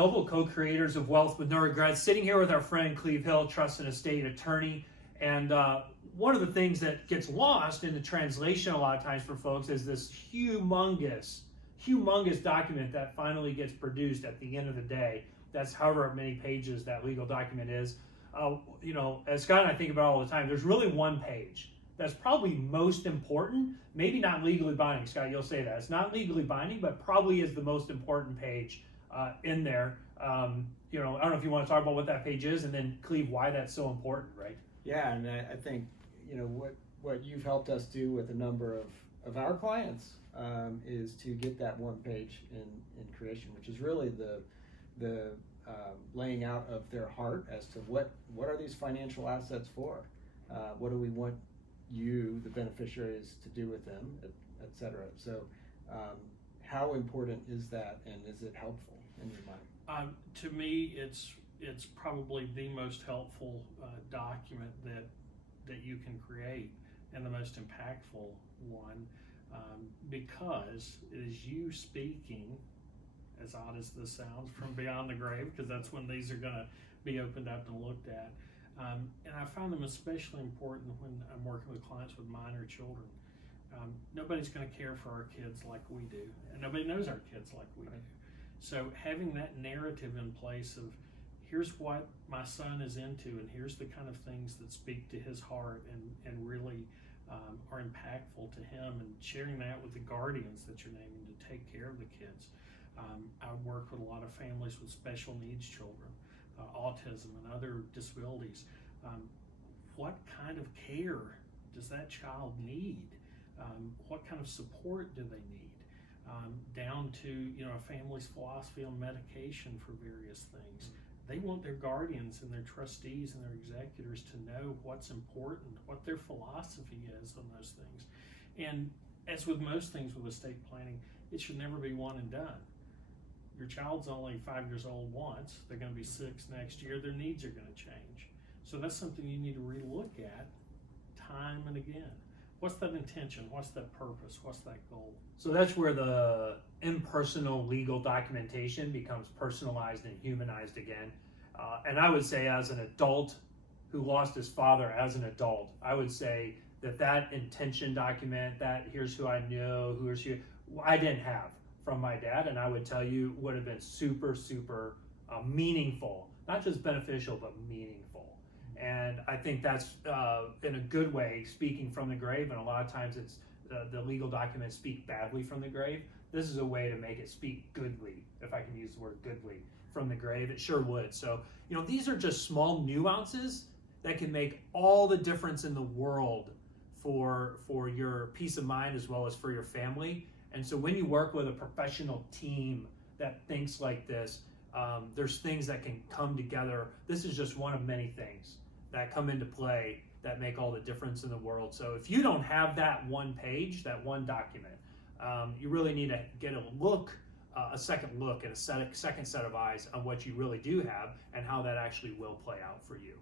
Noble, co-creators of Wealth with No Regrets, sitting here with our friend Cleve Hill, trust and estate attorney. And one of the things that gets lost in the translation a lot of times for folks is this humongous document that finally gets produced at the end of the day. That's however many pages that legal document is. As Scott and I think about all the time, there's really one page that's probably most important, maybe not legally binding. Scott, you'll say that. It's not legally binding, but probably is the most important page in there. I don't know if you want to talk about what that page is, and then Cleve, why that's so important, right? Yeah, and I think what you've helped us do with a number of our clients is to get that one page in creation, which is really the laying out of their heart as to what are these financial assets for, what do we want you, the beneficiaries, to do with them, et cetera. So how important is that, and is it helpful in your mind? To me, it's probably the most helpful document that you can create, and the most impactful one, because it is you speaking, as odd as this sounds, from beyond the grave, because that's when these are going to be opened up and looked at. And I find them especially important when I'm working with clients with minor children. Nobody's going to care for our kids like we do, and nobody knows our kids like we do. So having that narrative in place of, here's what my son is into, and here's the kind of things that speak to his heart and really are impactful to him, and sharing that with the guardians that you're naming to take care of the kids. I work with a lot of families with special needs children, autism and other disabilities. What kind of care does that child need? What kind of support do they need? Down to a family's philosophy on medication for various things. They want their guardians and their trustees and their executors to know what's important, what their philosophy is on those things. And as with most things with estate planning, it should never be one and done. Your child's only 5 years old once, they're going to be 6 next year, their needs are going to change. So that's something you need to relook at time and again. What's that intention? What's that purpose? What's that goal? So that's where the impersonal legal documentation becomes personalized and humanized again. And I would say, as an adult who lost his father as an adult, I would say that intention document, that here's who I know, here's who I didn't have from my dad, and I would tell you would have been super meaningful, not just beneficial, but meaningful. And I think that's in a good way speaking from the grave, and a lot of times it's the legal documents speak badly from the grave. This is a way to make it speak goodly, if I can use the word goodly, from the grave. It sure would. So these are just small nuances that can make all the difference in the world for your peace of mind as well as for your family. And so when you work with a professional team that thinks like this, there's things that can come together. This is just one of many things that come into play that make all the difference in the world. So if you don't have that one page, that one document, you really need to get a second look, and a second set of eyes on what you really do have and how that actually will play out for you.